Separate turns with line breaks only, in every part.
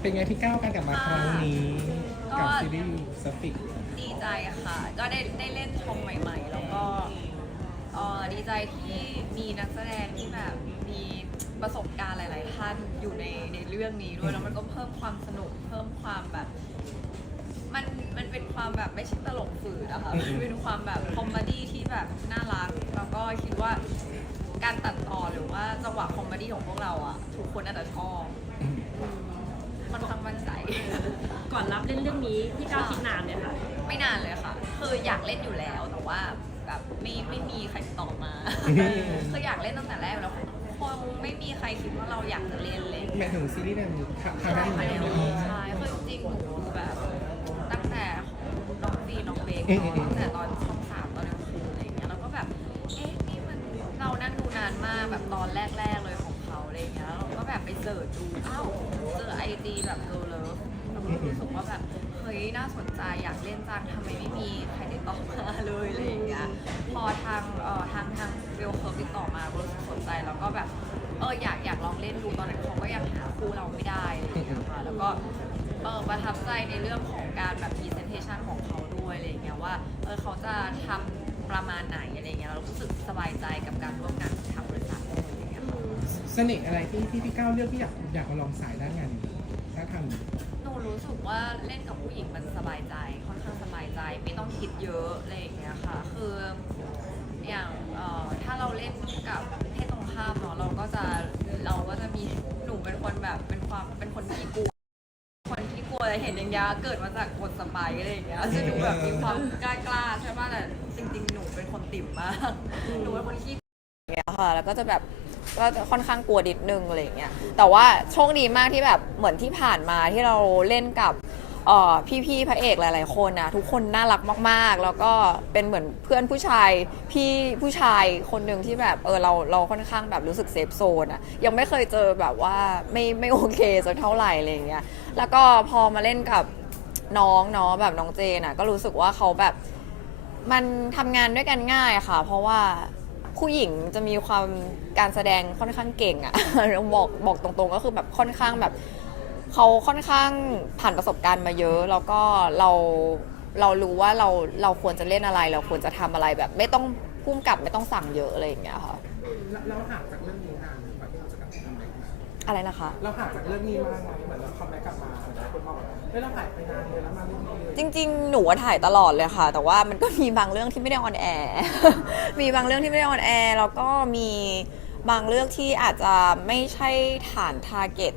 เป็นไงพี่ก้าวการกลับมาครั้งนี้
ก็
กับซีรีส์สฟิก
ดีใจค่ะ ก็ได้ได้เล่นทองใหม่ ๆ แล้วก็เอ่อดีใจที่มีนักแสดงที่แบบมีประสบการณ์หลาย ๆ ท่านอยู่ในในเรื่องนี้ด้วยแล้วมันก็เพิ่มความสนุกเพิ่มความแบบ มันมันเป็นความแบบไม่ใช่ตลกฝืดอะค่ะมันเป็นความแบบคอมเมดี้ที่แบบน่ารัก แล้วก็คิดว่าการตัดต่อหรือว่าจังหวะคอมเมดี้ของพวกเราอะทุกคนน่าจะชอบค่ อนข้างมั่นใจ
ก่อนรับเล่นเรื่องนี้พี่ก้าวคิดนานเลยค่ะ
ไม่นานเลยค่ะ คืออยากเล่นอยู่แล้วแต่ว่าแบบไม่ไม่มีใครติดต่อมาคืออยากเล่นตั้งแต่แรกแล้วคงไม่มีใครคิดว่าเราอยากจะเล่นเลย
หมายถึงซีรีส์นั้นทางทาง
ใช่
ด้าน
ค่ะ
นี้
เดี๋ยวใช่คือจริงๆหนูแบบตั้งแต่ของน้องฟีน้องเบคเนาะตั้งแต่ตอนช่องสามตอนกลางคืนอะไรอย่างเงี้ยแล้วก็แบบเอ๊ะนี่มันเรานั่งดูนานมากแบบตอนแรกๆเลยของเขา อะไรเงี้ยเราก็แบบไปเสิร์ชดูอ้าวเจอไอจีแบบเลิฟเราก็รู้สึกว่าแบบเฮ้ยน่าสนใจอยากเล่นจังทำไมไม่มีใครติดต่อมาเลยอะไรอย่างเงี้ยพอทางเอ่อทางทางเบลเคิร์ติดต่อมาก็รู้สึกสนใจแล้วก็แบบเอออยากอยากลองเล่นดูตอนนั้นเขาก็ยังหาคู่เราไม่ได้อะไรอย่างเงี้ยค่ะแล้วก็เออประทับใจในเรื่องของการแบบ presentation ของเขาด้วยอะไรอย่างเงี้ยว่าเออเขาจะทำประมาณไหนอะไรอย่างเงี้ยเรารู้สึกสบายใจกับการร่วมงานทางบริษั เส
น่ห์อะไรที่ที่พี่ก้าวเลือกที่อยากอยากมาลองสายด้านงานนี้ถ้าทำ
หนูรู้สึกว่าเล่นกับผู้หญิงมันสบายใจค่อนข้างสบายใจ ไม่ต้องคิดเยอะอะไรอย่างเงี้ยค่ะ คืออย่างเอ่อถ้าเราเล่นกับเพศตรงข้ามเนาะเราก็จะเราก็จะมีหนูเป็นคนแบบเป็นความเป็นคนที่กลัวคนที่กลัวเห็นอย่างยาเกิดมาจากบทสไปร์อะไรอย่างเงี้ยจะดูแบบมีความกล้ากล้าๆใช่ป่ะแต่จริง ๆ หนูเป็นคนติ่มมากหนูเป็นคนขี้อย่างเงี้ยค่ะแล้วก็จะแบบ ก็ค่อนข้างกลัวนิดนึงอะไรอย่างเงี้ยแต่ว่าโชคดีมากที่แบบเหมือนที่ผ่านมาที่เราเล่นกับเอ่อพี่ๆพระเอกหลาย ๆ คนนะทุกคนน่ารักมากๆ แล้วก็เป็นเหมือนเพื่อนผู้ชายพี่ผู้ชายคนหนึ่งที่แบบเออเราเราค่อนข้างแบบรู้สึกเซฟโซนอะยังไม่เคยเจอแบบว่าไม่ไม่โอเคสักเท่าไหร่อะไรอย่างเงี้ยแล้วก็พอมาเล่นกับน้องเนาะแบบน้องเจนอะก็รู้สึกว่าเขาแบบมันทำงานด้วยกันง่ายค่ะ เพราะว่า ผู้หญิงจะมีความการแสดงค่อนข้างเก่งอะ บอกบอกตรงๆก็คือแบบค่อนข้างแบบเขาค่อนข้างผ่านประสบการณ์มาเยอะ แล้วก็เราเรารู้ว่าเราเราควรจะเล่นอะไร เราควรจะทำอะไรแบบ ไม่ต้องพุ่มกับไม่ต้องสั่งเยอะอะไรอย่างเงี้ยค่ะ
เราห่างจากเรื่องนี้นานไหมกว่าที่เราจะกลับมาทำอะไรมา
อะไรนะคะ
เราห่างจากเรื่องนี้มากไหมเหมือนเราคัมแบ็กกลับมา เหมือนหลายคนบอกว่าเฮ้ยเราหายไปนานเลยแล้วมาเรื่องนี้เลย
จริงๆ หนูว่าถ่ายตลอดเลยค่ะ แต่ว่ามันก็มีบางเรื่องที่ไม่ได้ออนแอร์ มีบางเรื่องที่ไม่ได้ออนแอร์แล้วก็มีบางเรื่องที่อาจจะไม่ใช่ฐานทาร์เก็ต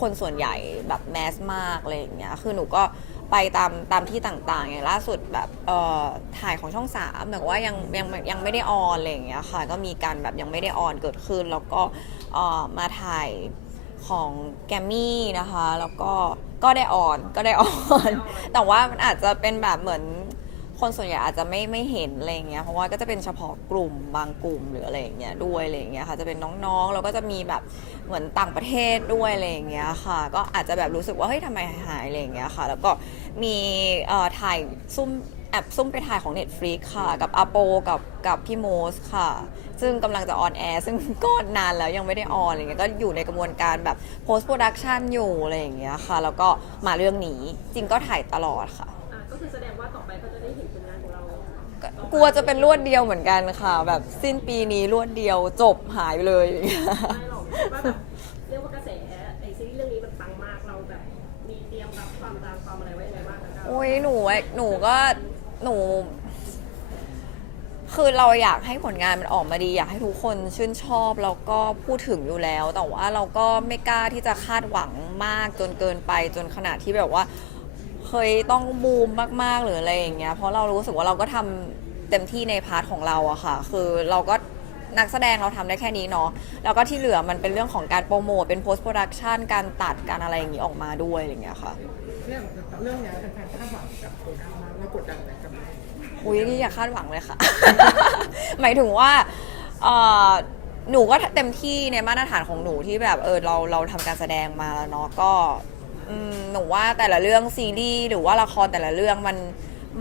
คนส่วนใหญ่แบบแมสมากอะไรอย่างเงี้ย คือหนูก็ไปตามตามที่ต่างๆ อย่างล่าสุดแบบเอ่อถ่ายของช่องสามแบบว่ายังยังยังไม่ได้ออนอะไรอย่างเงี้ยค่ะ ก็มีการแบบยังไม่ได้ออนเกิดขึ้น แล้วก็เอ่อมาถ่าย ของแกมมี่นะคะ แล้วก็ก็ได้อ่อนก็ได้อ่อน แต่ว่ามันอาจจะเป็นแบบเหมือน คนส่วนใหญ่อาจจะไม่ไม่เห็นอะไรเงี้ยเพราะว่าก็จะเป็นเฉพาะกลุ่มบางกลุ่มหรืออะไรเงี้ยด้วยอะไรเงี้ยค่ะจะเป็นน้องๆแล้วก็จะมีแบบเหมือนต่างประเทศด้วยอะไรเงี้ยค่ะ ก็อาจจะแบบรู้สึกว่าเฮ้ยทำไมหายอะไรเงี้ยค่ะ แล้วก็มีเอ่อถ่ายซุ่มแอบซุ่มไปถ่ายของ Netflix ค่ะ กับอาโปกับกับพี่โมสค่ะ ซึ่งกำลังจะออนแอร์ซึ่งก็นานแล้วยังไม่ได้ออนอะไรเงี้ยก็อยู่ในกระบวนการแบบ post production อยู่อะไรอย่างเงี้ยค่ะ แล้วก็มาเรื่องนี้จริงก็ถ่ายตลอดค่ะ
อะก็คือแสดงว่าต่อไปก็จะได้เห็น
ก็กลัวจะเป็นรวดเดียวเหมือนกันค่ะ แบบสิ้นปีนี้รวดเดียวจบหายไปเลยอย่างเงี้ย
ไม่หรอกว่าแบบเรียกว่ากระแสในซีรีส์เรื่องนี้มันปังมากเราแบบ มีเตรียมรับความดังความอะไรไว้ยังไงบ้างคะก้าว
โอ้ยหนูอะหนูก็หนู คือเราอยากให้ผลงานมันออกมาดี อยากให้ทุกคนชื่นชอบแล้วก็พูดถึงอยู่แล้ว แต่ว่าเราก็ไม่กล้าที่จะคาดหวังมากจนเกินไปจนขนาดที่แบบว่า เคยต้องบูมมากๆหรืออะไรอย่างเงี้ยเพราะเรารู้สึกว่าเราก็ทำเต็มที่ในพาร์ทของเราอะค่ะ คือเราก็นักแสดงเราทำได้แค่นี้เนาะแล้วก็ที่เหลือมันเป็นเรื่องของการโปรโมทเป็น post production การตัดการอะไรอย่างงี้ออกมาด้วยอะไรอย่างเงี้ยค่ะ
เรื่องเรื่องเนี้ยเป็นแฟนคาดหวังกับตัวก้าวมากเรากดดันไหมกับเรื่องนี้
อุ้ยนี่อย่าคาดหวังเลยค่ะ หมายถึงว่าเอ่อหนูก็เต็มที่ในมาตรฐานของหนูที่แบบเออเราเราทำการแสดงมาแล้วเนาะก็ อืมหนูว่าแต่ละเรื่องซีรีส์หรือว่าละครแต่ละเรื่องมัน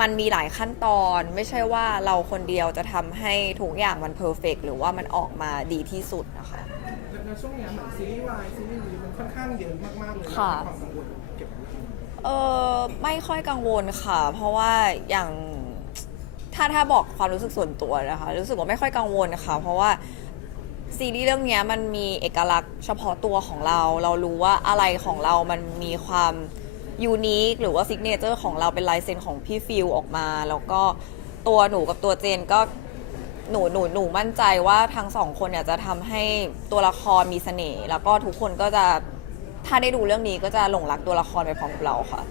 มันมีหลายขั้นตอน ไม่ใช่ว่าเราคนเดียวจะทำให้ทุกอย่างมันเพอร์เฟกหรือว่ามันออกมาดีที่สุดนะคะ
แแล้วช่วงเนี้ยเหมือนซีรีส์วายซีรีส์นี้มันค่อนข้างเยอะมากๆเลย
ค่ะ
มีความกังวลเกี่ยวกับเรื่องนี้
เออไม่ค่อยกังวลค่ะ เพราะว่าอย่างถ้าถ้าบอกความรู้สึกส่วนตัวนะคะ รู้สึกว่าไม่ค่อยกังวลค่ะ เพราะว่า ซีรีส์เรื่องเนี้ยมันมีเอกลักษณ์เฉพาะตัวของเรา เรารู้ว่าอะไรของเรามันมีความยูนิคหรือว่าซิกเนเจอร์ของเราเป็นลายเซ็นของพี่ฟิลออกมา แล้วก็ตัวหนูกับตัวเจนก็หนูหนูหนูมั่นใจว่าทั้งสองคนเนี่ยจะทำให้ตัวละครมีเสน่ห์แล้วก็ทุกคนก็จะถ้าได้ดูเรื่องนี้ก็จะหลงรักตัวละครไปพร้อมกับเราค่ะ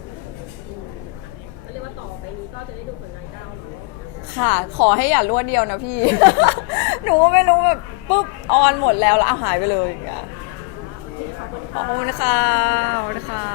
ก็เรียกว่าต่อไปนี้ก็จะได้ดูผลงานก้าวเนาะ
ค่ะ ขอให้อย่ารวดเดียวนะพี่ หนูก็ไม่รู้แบบปุ๊บออนหมดแล้วแล้วเอาหายไปเลยอย่างเงี้ย
โอเคขอบคุณ
ขอ
ค่ะ
บคุณค่ะขอบคุณค่ะ